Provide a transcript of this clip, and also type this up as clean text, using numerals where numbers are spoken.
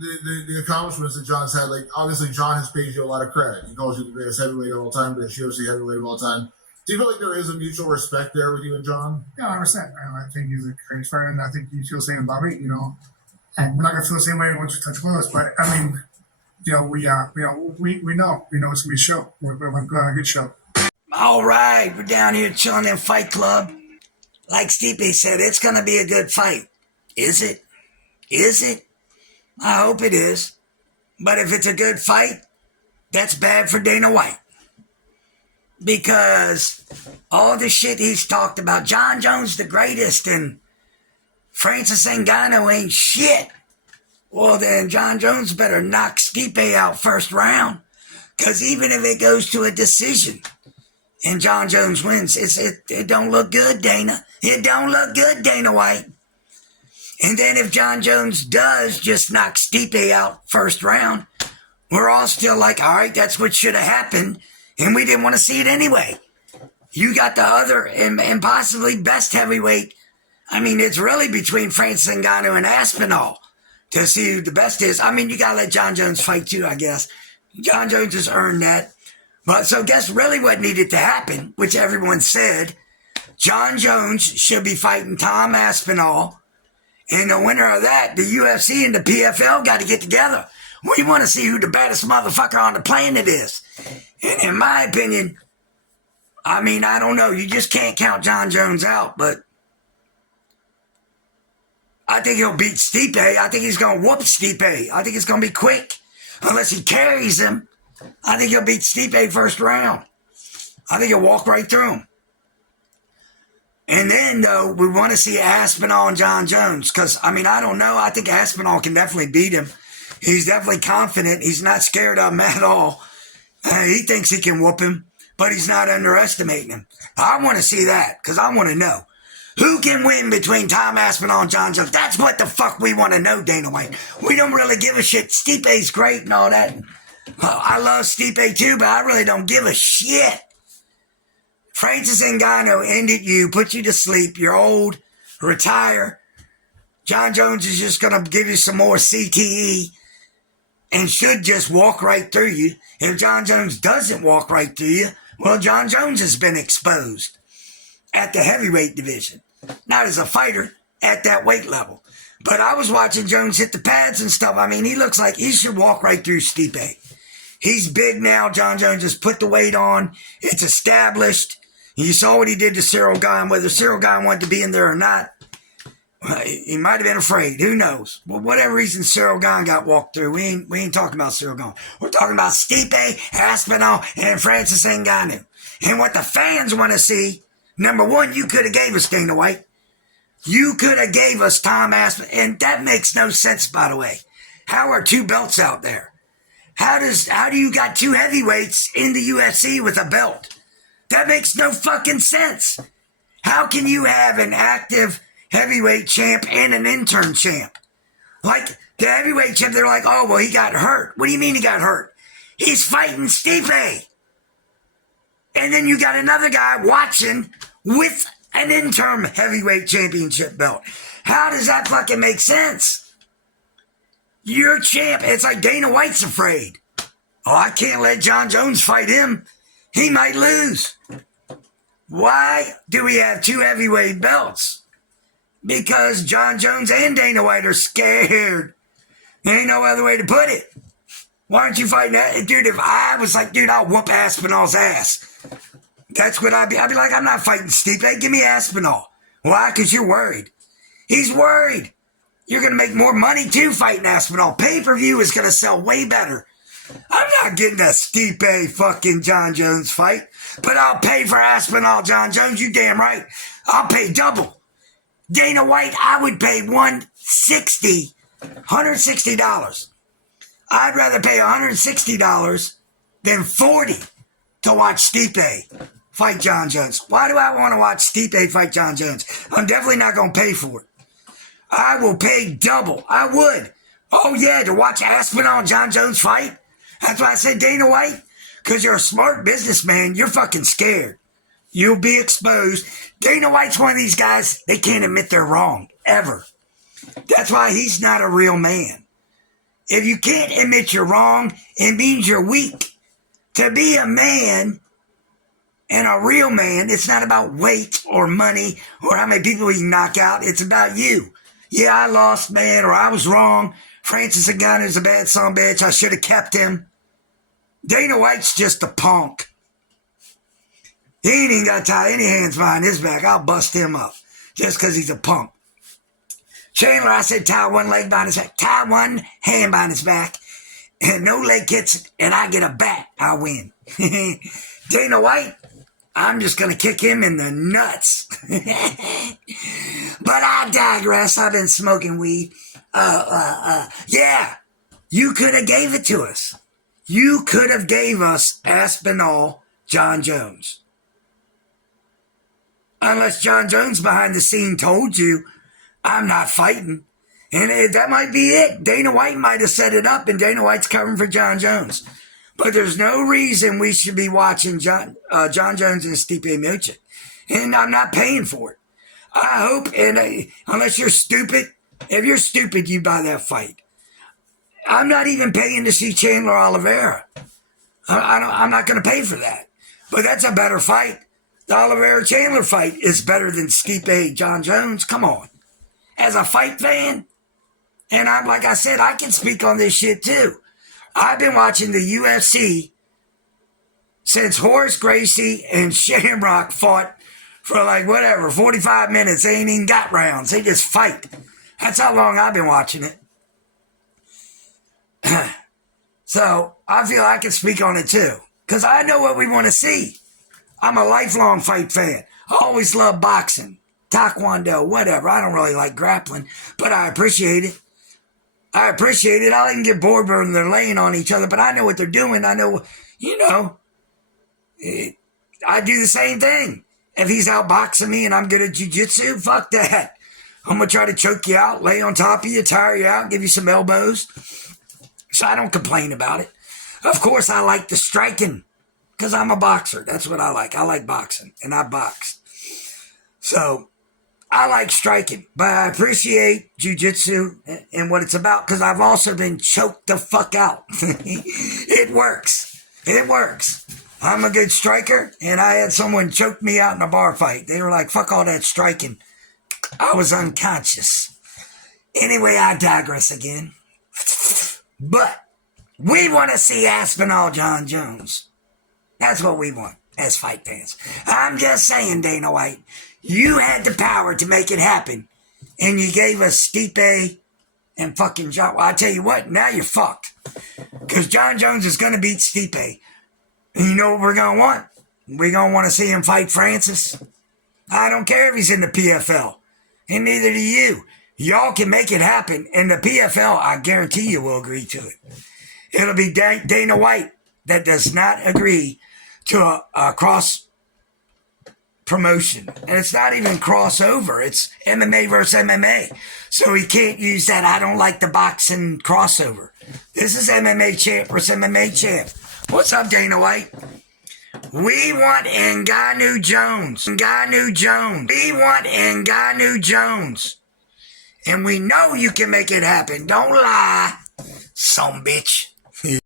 the accomplishments that John's had, like obviously John has paid you a lot of credit. He calls you the greatest heavyweight of all time, the UFC heavyweight of all time. Do you feel like there is a mutual respect there with you and John? Yeah, 100%. I think he's a great friend. I think you feel the same about me. And we're not gonna feel the same way once we touch gloves. But I mean, we know it's gonna be a show. We're gonna put on a good show. All right, we're down here chilling in Fight Club. Like Stipe said, it's gonna be a good fight. Is it? Is it? I hope it is. But if it's a good fight, that's bad for Dana White. Because all the shit he's talked about, John Jones the greatest and Francis Ngannou ain't shit. Well, then John Jones better knock Stipe out first round. Because even if it goes to a decision and John Jones wins, it don't look good, Dana. It don't look good, Dana White. And then if John Jones does just knock Stipe out first round, we're all still like, all right, that's what should have happened. And we didn't want to see it anyway. You got the other and possibly best heavyweight. I mean, it's really between Francis Ngannou and Aspinall to see who the best is. I mean, you got to let John Jones fight too, I guess. John Jones has earned that. But so guess really what needed to happen, which everyone said, John Jones should be fighting Tom Aspinall. And the winner of that, the UFC and the PFL got to get together. We want to see who the baddest motherfucker on the planet is. And in my opinion, I mean, I don't know. You just can't count John Jones out, but I think he'll beat Stipe. I think he's going to whoop Stipe. I think it's going to be quick. Unless he carries him, I think he'll beat Stipe first round. I think he'll walk right through him. And then, though, we want to see Aspinall and John Jones. Because, I mean, I don't know. I think Aspinall can definitely beat him. He's definitely confident. He's not scared of him at all. He thinks he can whoop him, but he's not underestimating him. I want to see that because I want to know. Who can win between Tom Aspinall and John Jones? That's what the fuck we want to know, Dana White. We don't really give a shit. Stipe's great and all that. I love Stipe too, but I really don't give a shit. Francis Ngannou ended you, put you to sleep. You're old, retire. John Jones is just going to give you some more CTE and should just walk right through you. If John Jones doesn't walk right through you, well, John Jones has been exposed at the heavyweight division. Not as a fighter, at that weight level. But I was watching Jones hit the pads and stuff. I mean, he looks like he should walk right through Stipe. He's big now. John Jones just put the weight on. It's established. You saw what he did to Cyril Gane, whether Cyril Gane wanted to be in there or not. He might have been afraid. Who knows? Well, whatever reason Cyril Gane got walked through, we ain't talking about Cyril Gane. We're talking about Stipe, Aspinall, and Francis Ngannou. And what the fans want to see, number one, you could have gave us Dana White. You could have gave us Tom Aspinall. And that makes no sense, by the way. How are two belts out there? How do you got two heavyweights in the UFC with a belt? That makes no fucking sense. How can you have an active heavyweight champ and an intern champ? Like, the heavyweight champ, they're like, oh, well, he got hurt. What do you mean he got hurt? He's fighting Stipe. And then you got another guy watching with an interim heavyweight championship belt. How does that fucking make sense? You're champ. It's like Dana White's afraid. Oh, I can't let John Jones fight him. He might lose. Why do we have two heavyweight belts? Because John Jones and Dana White are scared. There ain't no other way to put it. Why aren't you fighting that? Dude, if I was like, dude, I'll whoop Aspinall's ass. That's what I'd be like, I'm not fighting Stipe. Give me Aspinall. Why? Because you're worried. He's worried. You're going to make more money too fighting Aspinall. Pay-per-view is going to sell way better. I'm not getting a Stipe fucking John Jones fight, but I'll pay for Aspinall John Jones. You damn right. I'll pay double. Dana White, I would pay $160. I'd rather pay $160 than $40 to watch Stipe fight John Jones. Why do I want to watch Stipe fight John Jones? I'm definitely not going to pay for it. I will pay double. I would. Oh, yeah, to watch Aspinall and John Jones fight? That's why I said Dana White, because you're a smart businessman. You're fucking scared. You'll be exposed. Dana White's one of these guys, they can't admit they're wrong, ever. That's why he's not a real man. If you can't admit you're wrong, it means you're weak. To be a man and a real man, it's not about weight or money or how many people you can knock out. It's about you. Yeah, I lost, man, or I was wrong. Francis Ngannou's a bad son of a bitch. I should have kept him. Dana White's just a punk. He ain't even got to tie any hands behind his back. I'll bust him up just because he's a punk. Chandler, I said tie one leg behind his back. Tie one hand behind his back. And no leg hits, and I get a bat. I win. Dana White, I'm just going to kick him in the nuts. But I digress. I've been smoking weed. Yeah, you could have gave it to us. You could have gave us Aspinall, John Jones. Unless John Jones behind the scene told you, I'm not fighting. And that might be it. Dana White might have set it up, and Dana White's covering for John Jones. But there's no reason we should be watching John Jones and Stipe Miocic. And I'm not paying for it. I hope, and unless you're stupid, if you're stupid, you buy that fight. I'm not even paying to see Chandler Oliveira. I'm not going to pay for that. But that's a better fight. The Oliveira-Chandler fight is better than Stipe John Jones. Come on. As a fight fan, and like I said, I can speak on this shit too. I've been watching the UFC since Horace Gracie and Shamrock fought for 45 minutes. They ain't even got rounds. They just fight. That's how long I've been watching it. So I feel I can speak on it too. Because I know what we want to see. I'm a lifelong fight fan. I always love boxing, taekwondo, whatever. I don't really like grappling, but I appreciate it. I can get bored when they're laying on each other, but I know what they're doing. I know, I do the same thing. If he's outboxing me and I'm good at jiu-jitsu, fuck that. I'm going to try to choke you out, lay on top of you, tire you out, give you some elbows. So I don't complain about it. Of course, I like the striking because I'm a boxer. That's what I like. I like boxing, and I boxed. So I like striking, but I appreciate jiu-jitsu and what it's about because I've also been choked the fuck out. It works. It works. I'm a good striker, and I had someone choke me out in a bar fight. They were like, fuck all that striking. I was unconscious. Anyway, I digress again. But we want to see Aspinall John Jones. That's what we want as fight fans. I'm just saying, Dana White, you had the power to make it happen, and you gave us Stipe and fucking John. Well, I tell you what, now you're fucked. Because John Jones is going to beat Stipe. And you know what we're going to want? We're going to want to see him fight Francis. I don't care if he's in the PFL. And neither do you. Y'all can make it happen. And the PFL, I guarantee you will agree to it. It'll be Dana White that does not agree to a cross promotion. And it's not even crossover. It's MMA versus MMA. So he can't use that I don't like the boxing crossover. This is MMA champ versus MMA champ. What's up, Dana White? We want Ngannou Jones. Ngannou Jones. We want Ngannou Jones. And we know you can make it happen. Don't lie, some bitch.